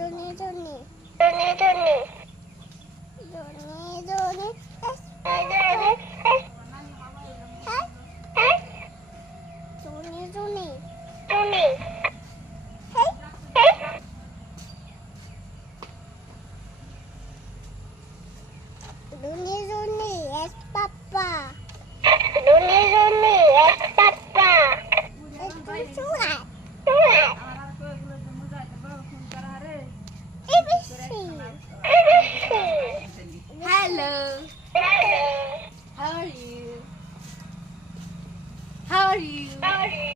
Johnny, Johnny. Yes, Papa. Yes, Papa. It's surat. Hello. How are you? How are you?